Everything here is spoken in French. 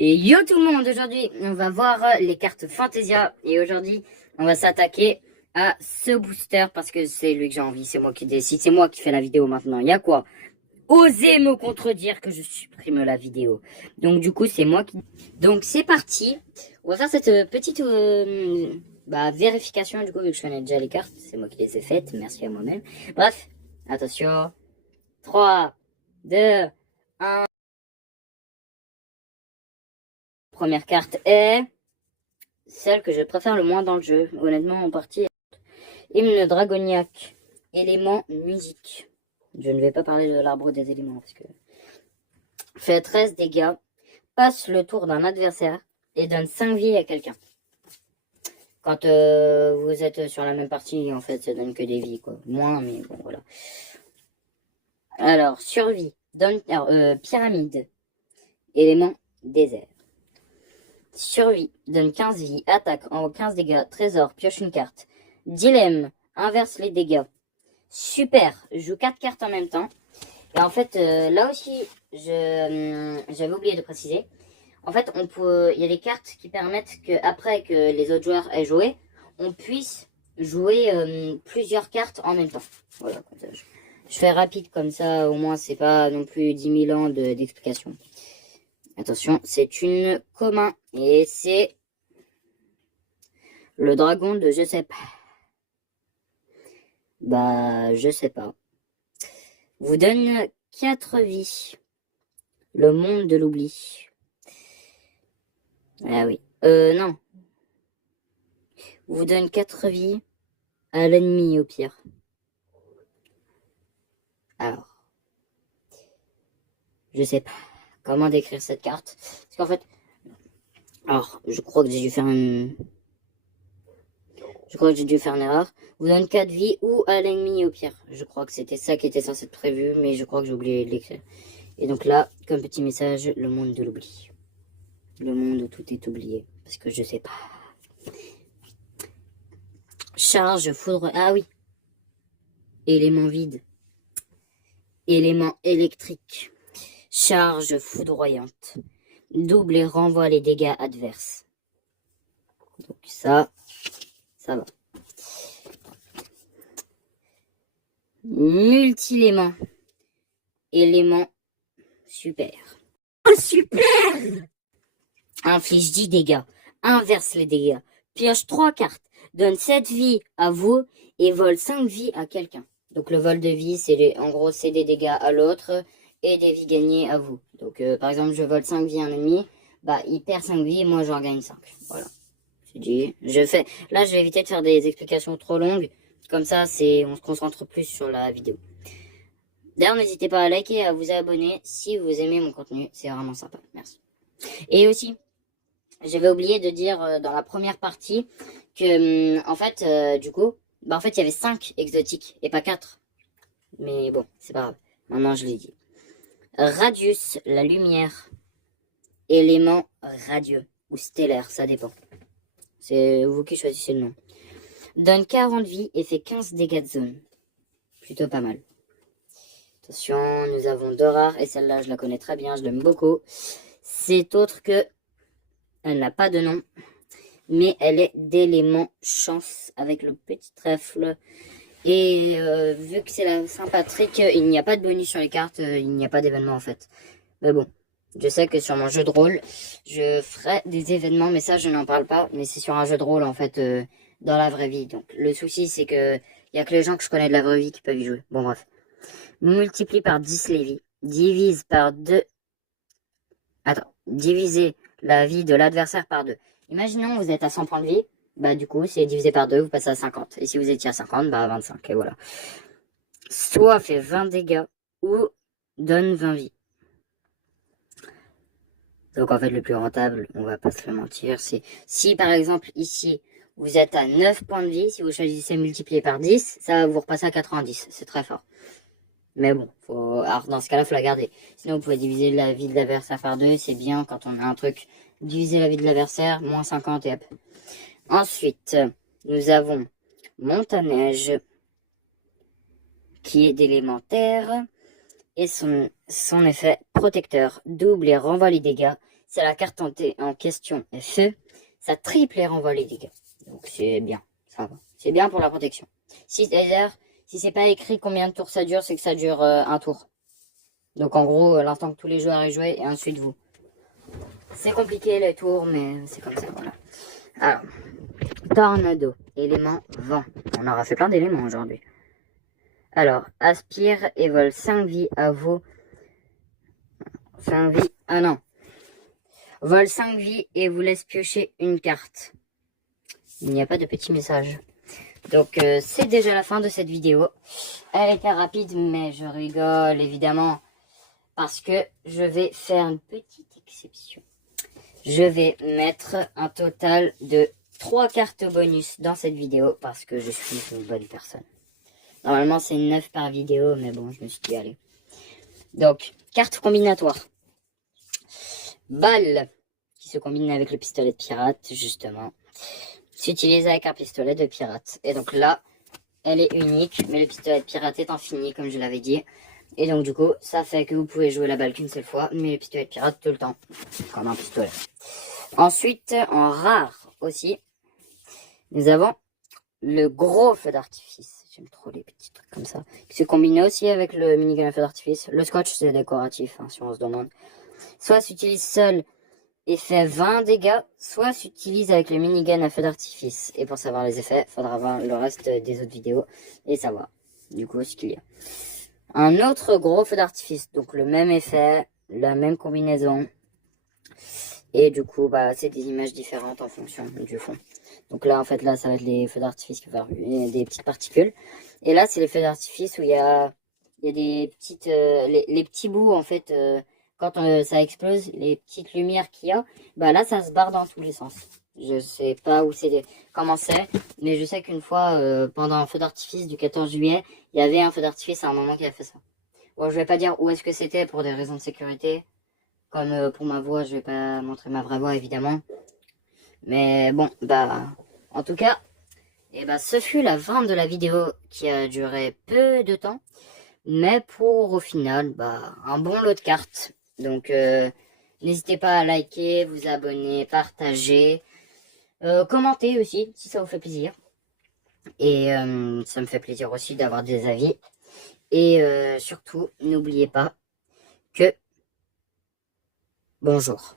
Et yo tout le monde, aujourd'hui on va voir les cartes Fantasia et aujourd'hui on va s'attaquer à ce booster parce que c'est lui que j'ai envie, c'est moi qui décide, c'est moi qui fais la vidéo maintenant. Il y a quoi? Osez me contredire que je supprime la vidéo. Donc du coup c'est moi qui... Donc c'est parti, on va faire cette petite vérification du coup vu que je connais déjà les cartes, c'est moi qui les ai faites, merci à moi-même. Bref, attention, 3, 2, 1... Première carte est celle que je préfère le moins dans le jeu, honnêtement en partie. Hymne Dragoniaque, élément musique. Je ne vais pas parler de l'arbre des éléments parce que... Fait 13 dégâts, passe le tour d'un adversaire et donne 5 vies à quelqu'un. Quand vous êtes sur la même partie, en fait, ça donne que des vies, quoi. Moins, mais bon, voilà. Alors, survie, donne... pyramide, élément désert. Survie, donne 15 vies, attaque, en 15 dégâts, trésor, pioche une carte. Dilemme, inverse les dégâts. Super, je joue 4 cartes en même temps. Et en fait, là aussi, j'avais oublié de préciser. En fait, il y a des cartes qui permettent que après que les autres joueurs aient joué, on puisse jouer plusieurs cartes en même temps. Voilà, je fais rapide comme ça, au moins c'est pas non plus 10 000 ans d'explication. Attention, c'est une commun et c'est le dragon de je sais pas. Bah, je sais pas. Vous donne 4 vies. Le monde de l'oubli. Ah oui. Non. Vous donne 4 vies à l'ennemi au pire. Alors. Je sais pas comment décrire cette carte. Parce qu'en fait... Alors, je crois que j'ai dû faire une... erreur. Vous donne 4 vies ou à l'ennemi au pire. Je crois que c'était ça qui était censé être prévu, mais je crois que j'ai oublié de l'écrire. Et donc là, comme petit message, le monde de l'oubli. Le monde où tout est oublié. Parce que je sais pas. Charge, foudre... Ah oui. Élément vide. Élément électrique. Charge foudroyante. Double et renvoie les dégâts adverses. Donc ça va. Multi-élément. Élément super. Oh, super! Inflige 10 dégâts. Inverse les dégâts. Pioche 3 cartes. Donne 7 vies à vous et vole 5 vies à quelqu'un. Donc le vol de vie, en gros, c'est des dégâts à l'autre et des vies gagnées à vous. Donc par exemple, je vole 5 vies à un ennemi, bah il perd 5 vies et moi j'en gagne 5. Voilà. C'est dit. Là, je vais éviter de faire des explications trop longues. Comme ça, on se concentre plus sur la vidéo. D'ailleurs, n'hésitez pas à liker et à vous abonner si vous aimez mon contenu. C'est vraiment sympa. Merci. Et aussi, j'avais oublié de dire dans la première partie que, en fait, du coup, en fait, il y avait 5 exotiques et pas 4. Mais bon, c'est pas grave. Maintenant, je l'ai dit. Radius, la lumière. Élément radieux ou stellaire, ça dépend. C'est vous qui choisissez le nom. Donne 40 vies et fait 15 dégâts de zone. Plutôt pas mal. Attention, nous avons 2 rares et celle-là, je la connais très bien, je l'aime beaucoup. C'est autre que... Elle n'a pas de nom, mais elle est d'élément chance avec le petit trèfle. Et vu que c'est la Saint-Patrick, il n'y a pas de bonus sur les cartes, il n'y a pas d'événement en fait. Mais bon, je sais que sur mon jeu de rôle, je ferai des événements, mais ça je n'en parle pas. Mais c'est sur un jeu de rôle en fait, dans la vraie vie. Donc le souci c'est que il n'y a que les gens que je connais de la vraie vie qui peuvent y jouer. Bon bref. Multiplie par 10 les vies. Divise par 2. Attends, divisez la vie de l'adversaire par 2. Imaginons vous êtes à 100 points de vie. Bah du coup, c'est divisé par 2, vous passez à 50. Et si vous étiez à 50, bah 25. Et voilà. Soit fait 20 dégâts, ou donne 20 vies. Donc en fait, le plus rentable, on va pas se le mentir, c'est... Si par exemple, ici, vous êtes à 9 points de vie, si vous choisissez multiplier par 10, ça va vous repasser à 90. C'est très fort. Mais bon, alors dans ce cas-là, faut la garder. Sinon, vous pouvez diviser la vie de l'adversaire par 2. C'est bien quand on a un truc. Diviser la vie de l'adversaire, moins 50 et hop. Ensuite, nous avons Montaneige, qui est d'élémentaire. et son effet protecteur double et renvoie les dégâts. Si la carte en question est feu, ça triple et renvoie les dégâts. Donc c'est bien, ça va. C'est bien pour la protection. D'ailleurs, si c'est pas écrit combien de tours ça dure, c'est que ça dure un tour. Donc en gros, l'instant que tous les joueurs aient joué, et ensuite vous. C'est compliqué les tours, mais c'est comme ça, voilà. Alors, tornado, élément vent. On aura fait plein d'éléments aujourd'hui. Alors, aspire et vole 5 vies à vous. 5 vies, ah non. Vole 5 vies et vous laisse piocher une carte. Il n'y a pas de petit message. Donc, c'est déjà la fin de cette vidéo. Elle était rapide, mais je rigole évidemment. Parce que je vais faire une petite exception. Je vais mettre un total de 3 cartes bonus dans cette vidéo. Parce que je suis une bonne personne. Normalement, c'est 9 par vidéo, mais bon, je me suis dit, allez. Donc, carte combinatoire. Balle, qui se combine avec le pistolet de pirate, justement. S'utilise avec un pistolet de pirate. Et donc là, elle est unique, mais le pistolet de pirate est infini, comme je l'avais dit. Et donc, du coup, ça fait que vous pouvez jouer la balle qu'une seule fois, mais le pistolet de pirate tout le temps. Comme un pistolet. Ensuite, en rare aussi, nous avons le gros feu d'artifice. J'aime trop les petits trucs comme ça. Qui se combine aussi avec le minigun à feu d'artifice. Le scotch, c'est décoratif, hein, si on se demande. Soit s'utilise seul et fait 20 dégâts, soit s'utilise avec le minigun à feu d'artifice. Et pour savoir les effets, il faudra voir le reste des autres vidéos et savoir, du coup, ce qu'il y a. Un autre gros feu d'artifice, donc le même effet, la même combinaison. Et du coup, bah, c'est des images différentes en fonction du fond. Donc là, en fait, là, ça va être les feux d'artifice qui vont des petites particules. Et là, c'est les feux d'artifice où il y a des petites, les petits bouts, en fait, quand ça explose, les petites lumières qu'il y a, bah là, ça se barre dans tous les sens. Je sais pas où c'est, comment c'est, mais je sais qu'une fois, pendant un feu d'artifice du 14 juillet, il y avait un feu d'artifice à un moment qui a fait ça. Bon, je vais pas dire où est-ce que c'était pour des raisons de sécurité. Comme pour ma voix, je vais pas montrer ma vraie voix, évidemment. Mais bon, bah, en tout cas, et bah, ce fut la fin de la vidéo qui a duré peu de temps. Mais pour, au final, bah, un bon lot de cartes. Donc, n'hésitez pas à liker, vous abonner, partager, commenter aussi, si ça vous fait plaisir. Et ça me fait plaisir aussi d'avoir des avis. Et surtout, n'oubliez pas que bonjour.